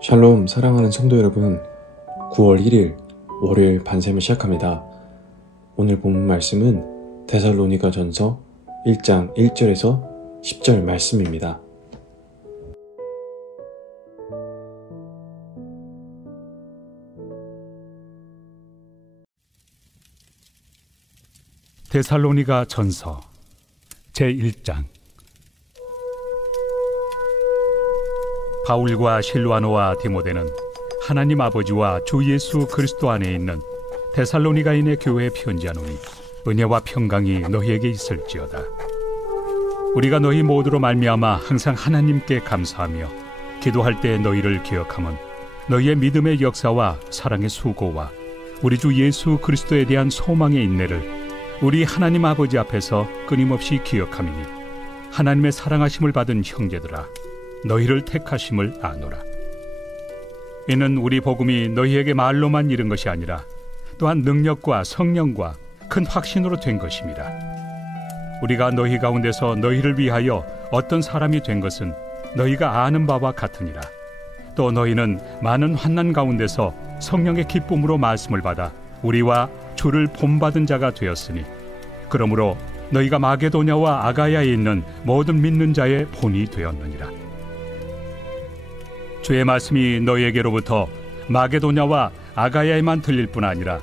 샬롬 사랑하는 성도 여러분, 9월 1일 월요일 반샘을 시작합니다. 오늘 본문 말씀은 데살로니가 전서 1장 1절에서 10절 말씀입니다. 데살로니가 전서 제1장. 바울과 실와노와 디모데는 하나님 아버지와 주 예수 그리스도 안에 있는 데살로니가인의 교회에 편지하노니 은혜와 평강이 너희에게 있을지어다. 우리가 너희 모두로 말미암아 항상 하나님께 감사하며 기도할 때 너희를 기억함은 너희의 믿음의 역사와 사랑의 수고와 우리 주 예수 그리스도에 대한 소망의 인내를 우리 하나님 아버지 앞에서 끊임없이 기억함이니 하나님의 사랑하심을 받은 형제들아, 너희를 택하심을 아노라. 이는 우리 복음이 너희에게 말로만 이른 것이 아니라 또한 능력과 성령과 큰 확신으로 된 것임이라. 우리가 너희 가운데서 너희를 위하여 어떤 사람이 된 것은 너희가 아는 바와 같으니라. 또 너희는 많은 환난 가운데서 성령의 기쁨으로 말씀을 받아 우리와 주를 본받은 자가 되었으니, 그러므로 너희가 마게도냐와 아가야에 있는 모든 믿는 자의 본이 되었느니라. 주의 말씀이 너희에게로부터 마게도냐와 아가야에만 들릴 뿐 아니라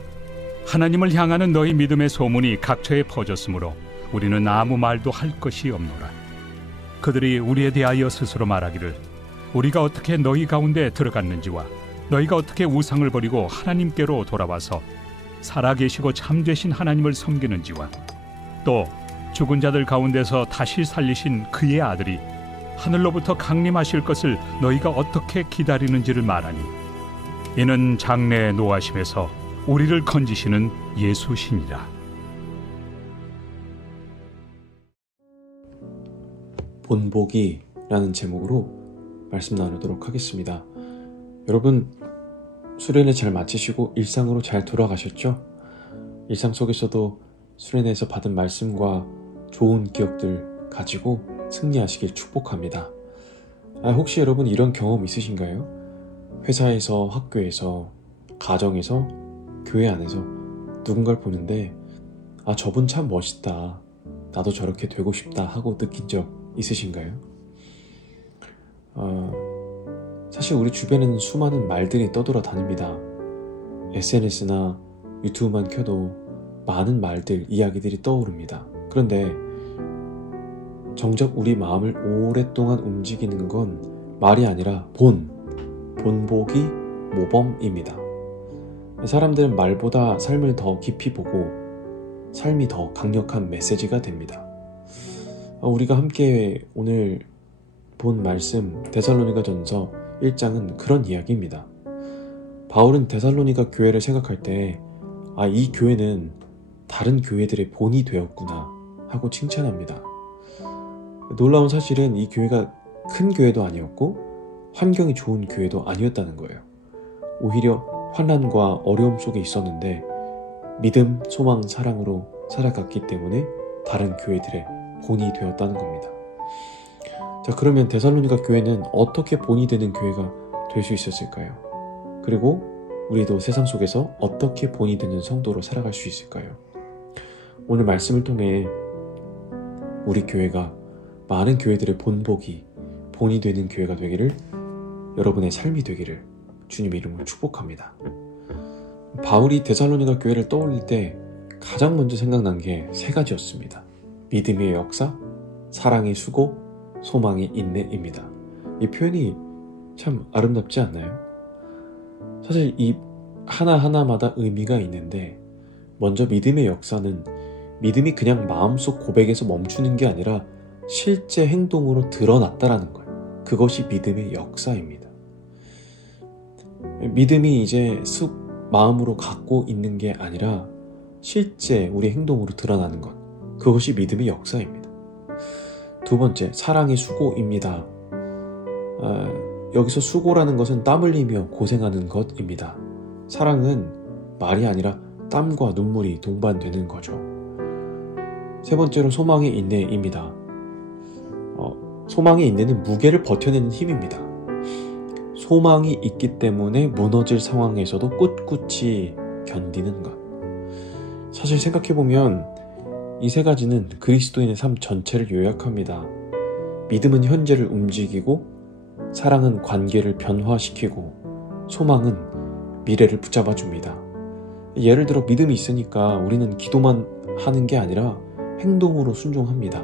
하나님을 향하는 너희 믿음의 소문이 각처에 퍼졌으므로 우리는 아무 말도 할 것이 없노라. 그들이 우리에 대하여 스스로 말하기를 우리가 어떻게 너희 가운데 들어갔는지와 너희가 어떻게 우상을 버리고 하나님께로 돌아와서 살아계시고 참되신 하나님을 섬기는지와 또 죽은 자들 가운데서 다시 살리신 그의 아들이 하늘로부터 강림하실 것을 너희가 어떻게 기다리는지를 말하니, 이는 장래의 노하심에서 우리를 건지시는 예수시니라. 본보기라는 제목으로 말씀 나누도록 하겠습니다. 여러분, 수련회 잘 마치시고 일상으로 잘 돌아가셨죠? 일상 속에서도 수련회에서 받은 말씀과 좋은 기억들 가지고 승리하시길 축복합니다. 혹시 여러분 이런 경험 있으신가요? 회사에서, 학교에서, 가정에서, 교회 안에서 누군가를 보는데 저분 참 멋있다, 나도 저렇게 되고 싶다 하고 느낀 적 있으신가요? 사실 우리 주변에는 수많은 말들이 떠돌아 다닙니다. SNS나 유튜브만 켜도 많은 말들, 이야기들이 떠오릅니다. 그런데 정작 우리 마음을 오랫동안 움직이는 건 말이 아니라 본보기, 모범입니다. 사람들은 말보다 삶을 더 깊이 보고 삶이 더 강력한 메시지가 됩니다. 우리가 함께 오늘 본 말씀 데살로니가 전서 1장은 그런 이야기입니다. 바울은 데살로니가 교회를 생각할 때 이 교회는 다른 교회들의 본이 되었구나 하고 칭찬합니다. 놀라운 사실은 이 교회가 큰 교회도 아니었고 환경이 좋은 교회도 아니었다는 거예요. 오히려 환난과 어려움 속에 있었는데 믿음, 소망, 사랑으로 살아갔기 때문에 다른 교회들의 본이 되었다는 겁니다. 자, 그러면 데살로니가 교회는 어떻게 본이 되는 교회가 될 수 있었을까요? 그리고 우리도 세상 속에서 어떻게 본이 되는 성도로 살아갈 수 있을까요? 오늘 말씀을 통해 우리 교회가 많은 교회들의 본이 되는 교회가 되기를, 여러분의 삶이 되기를 주님의 이름으로 축복합니다. 바울이 데살로니가 교회를 떠올릴 때 가장 먼저 생각난 게 세 가지였습니다. 믿음의 역사, 사랑의 수고, 소망의 인내입니다. 이 표현이 참 아름답지 않나요? 사실 이 하나하나마다 의미가 있는데, 먼저 믿음의 역사는 믿음이 그냥 마음속 고백에서 멈추는 게 아니라 실제 행동으로 드러났다라는 거예요. 그것이 믿음의 역사입니다. 믿음이 이제 마음으로 갖고 있는 게 아니라 실제 우리 행동으로 드러나는 것, 그것이 믿음의 역사입니다. 두 번째, 사랑의 수고입니다. 여기서 수고라는 것은 땀 흘리며 고생하는 것입니다. 사랑은 말이 아니라 땀과 눈물이 동반되는 거죠. 세 번째로, 소망의 인내입니다. 소망의 인내는 무게를 버텨내는 힘입니다. 소망이 있기 때문에 무너질 상황에서도 꿋꿋이 견디는 것. 사실 생각해보면 이 세 가지는 그리스도인의 삶 전체를 요약합니다. 믿음은 현재를 움직이고, 사랑은 관계를 변화시키고, 소망은 미래를 붙잡아줍니다. 예를 들어 믿음이 있으니까 우리는 기도만 하는 게 아니라 행동으로 순종합니다.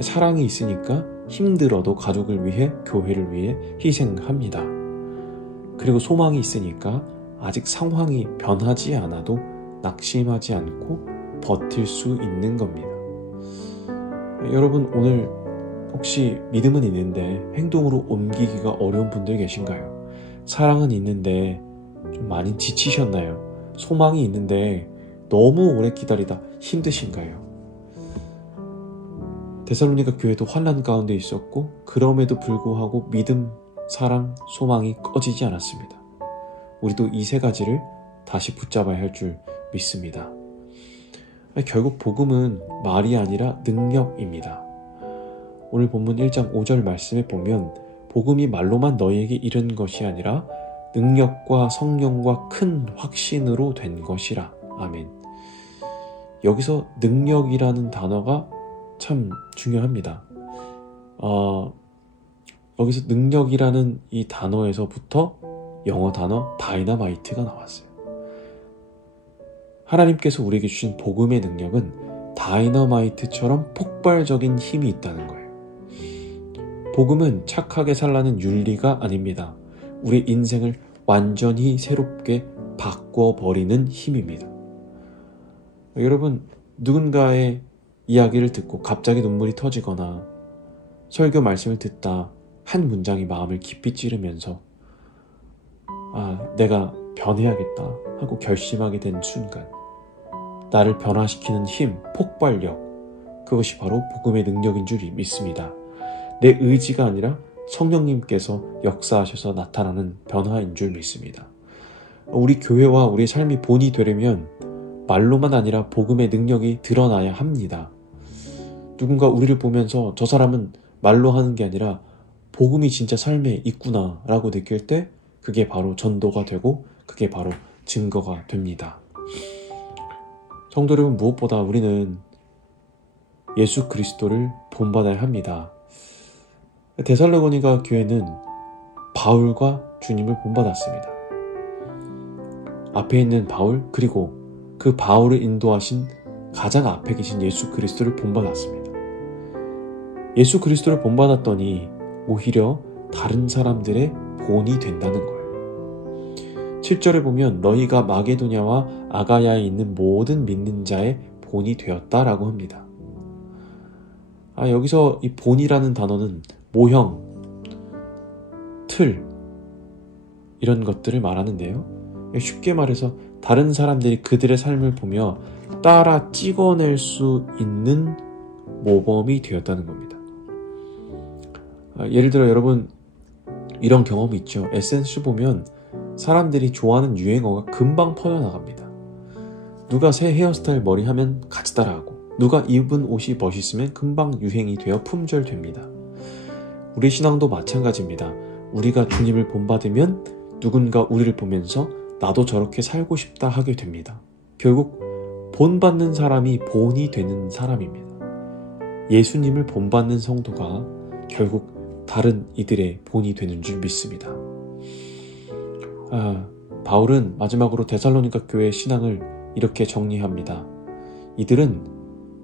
사랑이 있으니까 힘들어도 가족을 위해, 교회를 위해 희생합니다. 그리고 소망이 있으니까 아직 상황이 변하지 않아도 낙심하지 않고 버틸 수 있는 겁니다. 여러분, 오늘 혹시 믿음은 있는데 행동으로 옮기기가 어려운 분들 계신가요? 사랑은 있는데 좀 많이 지치셨나요? 소망이 있는데 너무 오래 기다리다 힘드신가요? 데살로니가 교회도 환난 가운데 있었고, 그럼에도 불구하고 믿음, 사랑, 소망이 꺼지지 않았습니다. 우리도 이 세 가지를 다시 붙잡아야 할 줄 믿습니다. 결국 복음은 말이 아니라 능력입니다. 오늘 본문 1장 5절 말씀에 보면 복음이 말로만 너희에게 이른 것이 아니라 능력과 성령과 큰 확신으로 된 것이라. 아멘. 여기서 능력이라는 단어가 참 중요합니다. 여기서 능력이라는 이 단어에서부터 영어 단어 다이너마이트가 나왔어요. 하나님께서 우리에게 주신 복음의 능력은 다이너마이트처럼 폭발적인 힘이 있다는 거예요. 복음은 착하게 살라는 윤리가 아닙니다. 우리 인생을 완전히 새롭게 바꿔버리는 힘입니다. 여러분, 누군가의 이야기를 듣고 갑자기 눈물이 터지거나 설교 말씀을 듣다 한 문장이 마음을 깊이 찌르면서 내가 변해야겠다 하고 결심하게 된 순간, 나를 변화시키는 힘, 폭발력, 그것이 바로 복음의 능력인 줄 믿습니다. 내 의지가 아니라 성령님께서 역사하셔서 나타나는 변화인 줄 믿습니다. 우리 교회와 우리의 삶이 본이 되려면 말로만 아니라 복음의 능력이 드러나야 합니다. 누군가 우리를 보면서 저 사람은 말로 하는 게 아니라 복음이 진짜 삶에 있구나 라고 느낄 때 그게 바로 전도가 되고 그게 바로 증거가 됩니다. 성도 여러분, 무엇보다 우리는 예수 그리스도를 본받아야 합니다. 데살로니가 교회는 바울과 주님을 본받았습니다. 앞에 있는 바울, 그리고 그 바울을 인도하신 가장 앞에 계신 예수 그리스도를 본받았습니다. 예수 그리스도를 본받았더니 오히려 다른 사람들의 본이 된다는 거예요. 7절에 보면 너희가 마게도냐와 아가야에 있는 모든 믿는 자의 본이 되었다라고 합니다. 여기서 이 본이라는 단어는 모형, 틀, 이런 것들을 말하는데요. 쉽게 말해서 다른 사람들이 그들의 삶을 보며 따라 찍어낼 수 있는 모범이 되었다는 겁니다. 예를 들어 여러분, 이런 경험이 있죠. SNS 보면 사람들이 좋아하는 유행어가 금방 퍼져나갑니다. 누가 새 헤어스타일 머리 하면 같이 따라하고, 누가 입은 옷이 멋있으면 금방 유행이 되어 품절됩니다. 우리 신앙도 마찬가지입니다. 우리가 주님을 본받으면 누군가 우리를 보면서 나도 저렇게 살고 싶다 하게 됩니다. 결국 본받는 사람이 본이 되는 사람입니다. 예수님을 본받는 성도가 결국 다른 이들의 본이 되는 줄 믿습니다. 바울은 마지막으로 데살로니가 교회의 신앙을 이렇게 정리합니다. 이들은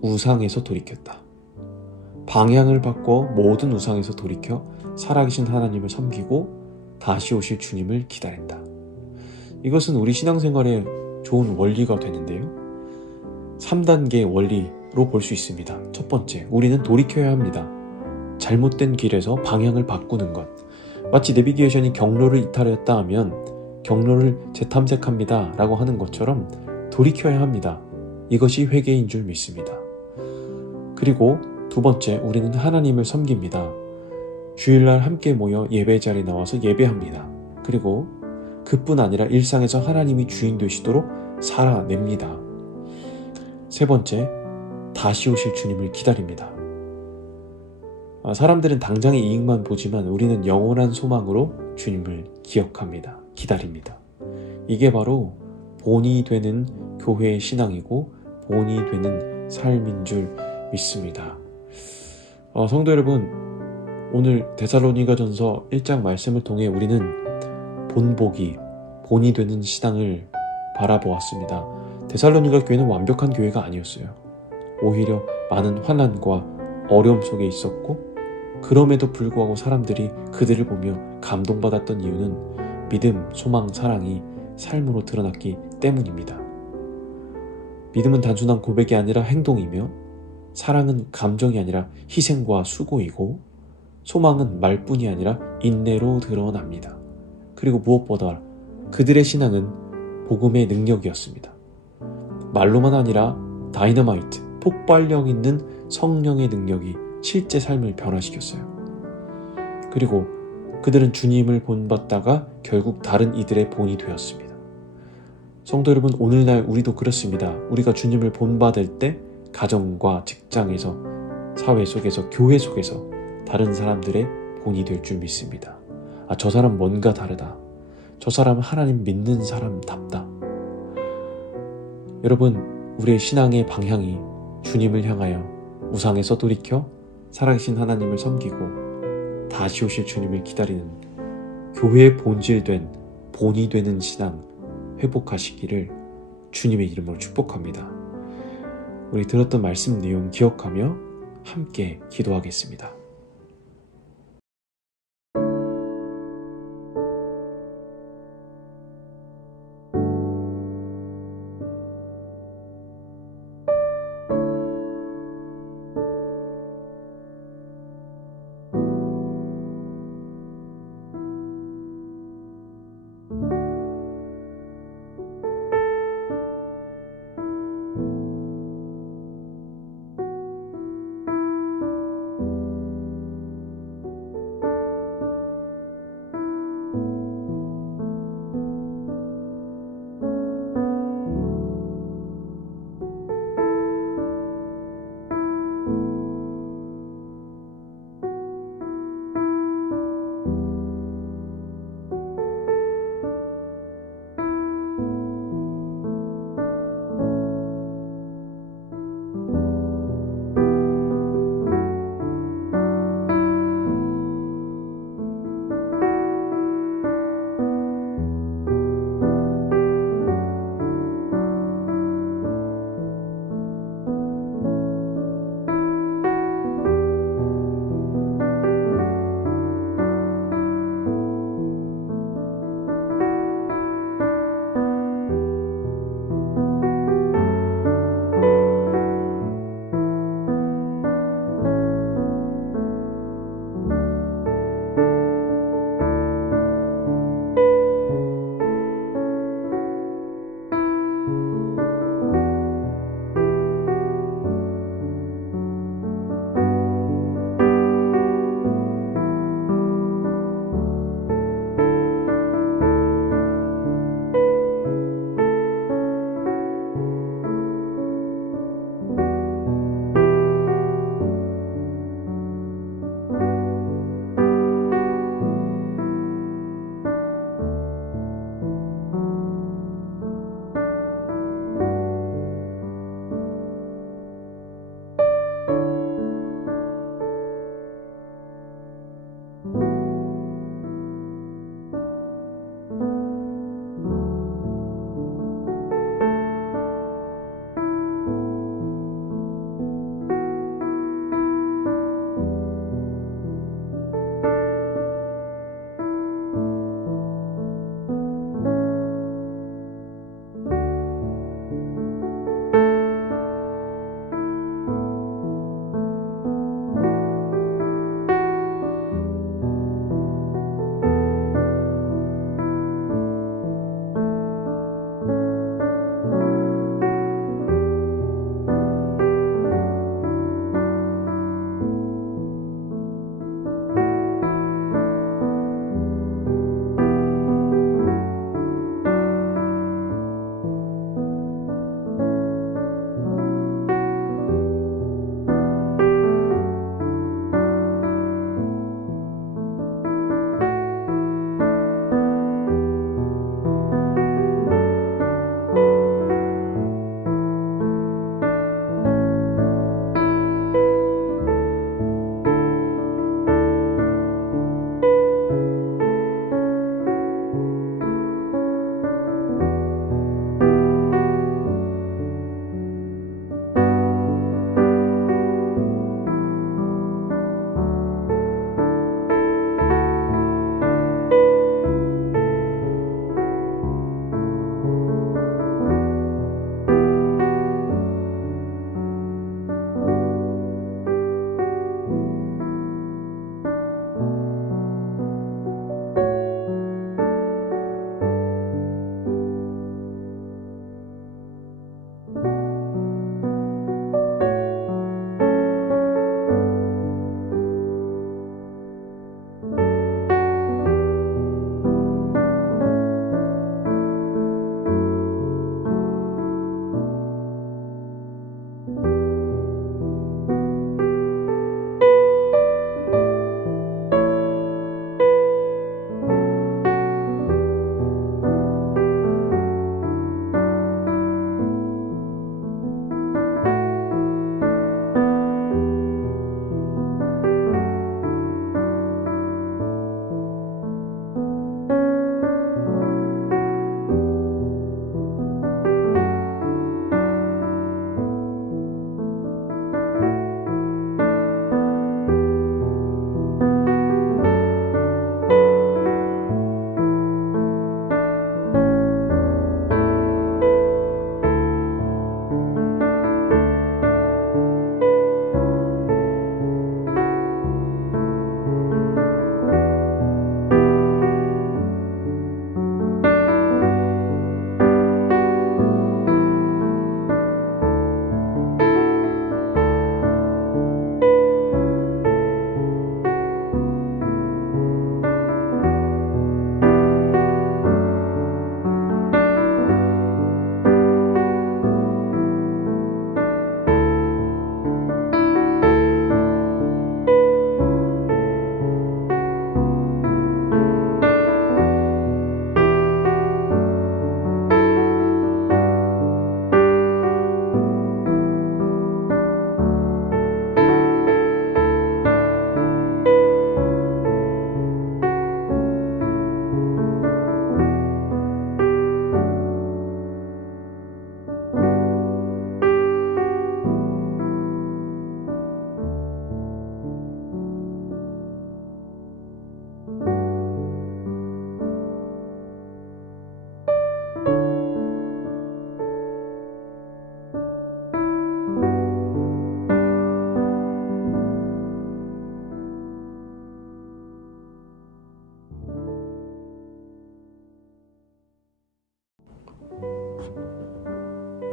우상에서 돌이켰다. 방향을 바꿔 모든 우상에서 돌이켜 살아계신 하나님을 섬기고 다시 오실 주님을 기다린다. 이것은 우리 신앙생활에 좋은 원리가 되는데요. 3단계 원리로 볼 수 있습니다. 첫 번째, 우리는 돌이켜야 합니다. 잘못된 길에서 방향을 바꾸는 것. 마치 내비게이션이 경로를 이탈했다 하면 경로를 재탐색합니다 라고 하는 것처럼 돌이켜야 합니다. 이것이 회개인 줄 믿습니다. 그리고 두 번째, 우리는 하나님을 섬깁니다. 주일날 함께 모여 예배 자리에 나와서 예배합니다. 그리고 그뿐 아니라 일상에서 하나님이 주인 되시도록 살아냅니다. 세 번째, 다시 오실 주님을 기다립니다. 사람들은 당장의 이익만 보지만 우리는 영원한 소망으로 주님을 기억합니다. 기다립니다. 이게 바로 본이 되는 교회의 신앙이고 본이 되는 삶인 줄 믿습니다. 성도 여러분, 오늘 데살로니가전서 1장 말씀을 통해 우리는 본이 되는 신앙을 바라보았습니다. 데살로니가 교회는 완벽한 교회가 아니었어요. 오히려 많은 환난과 어려움 속에 있었고, 그럼에도 불구하고 사람들이 그들을 보며 감동받았던 이유는 믿음, 소망, 사랑이 삶으로 드러났기 때문입니다. 믿음은 단순한 고백이 아니라 행동이며, 사랑은 감정이 아니라 희생과 수고이고, 소망은 말뿐이 아니라 인내로 드러납니다. 그리고 무엇보다 그들의 신앙은 복음의 능력이었습니다. 말로만 아니라 다이너마이트, 폭발력 있는 성령의 능력이 실제 삶을 변화시켰어요. 그리고 그들은 주님을 본받다가 결국 다른 이들의 본이 되었습니다. 성도 여러분, 오늘날 우리도 그렇습니다. 우리가 주님을 본받을 때 가정과 직장에서, 사회 속에서, 교회 속에서 다른 사람들의 본이 될 줄 믿습니다. 저 사람 뭔가 다르다. 저 사람은 하나님 믿는 사람답다. 여러분, 우리의 신앙의 방향이 주님을 향하여 우상에서 돌이켜 살아계신 하나님을 섬기고 다시 오실 주님을 기다리는 교회의 본질된 본이 되는 신앙 회복하시기를 주님의 이름으로 축복합니다. 우리 들었던 말씀 내용 기억하며 함께 기도하겠습니다.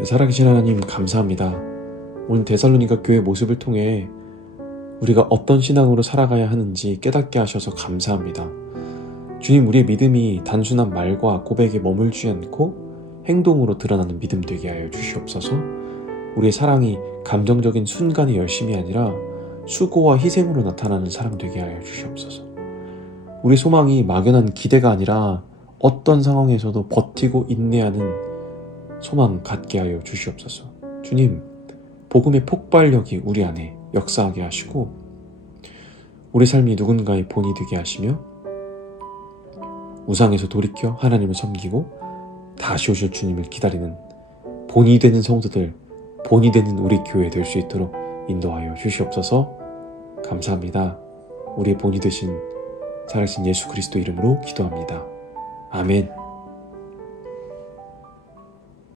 살아계신 하나님 감사합니다. 오늘 데살로니가 교회 모습을 통해 우리가 어떤 신앙으로 살아가야 하는지 깨닫게 하셔서 감사합니다. 주님, 우리의 믿음이 단순한 말과 고백에 머물지 않고 행동으로 드러나는 믿음 되게 하여 주시옵소서. 우리의 사랑이 감정적인 순간의 열심이 아니라 수고와 희생으로 나타나는 사랑 되게 하여 주시옵소서. 우리 소망이 막연한 기대가 아니라 어떤 상황에서도 버티고 인내하는 소망 갖게 하여 주시옵소서. 주님, 복음의 폭발력이 우리 안에 역사하게 하시고 우리 삶이 누군가의 본이 되게 하시며 우상에서 돌이켜 하나님을 섬기고 다시 오실 주님을 기다리는 본이 되는 성도들, 본이 되는 우리 교회 될 수 있도록 인도하여 주시옵소서. 감사합니다. 우리의 본이 되신 살아계신 예수 그리스도 이름으로 기도합니다. 아멘.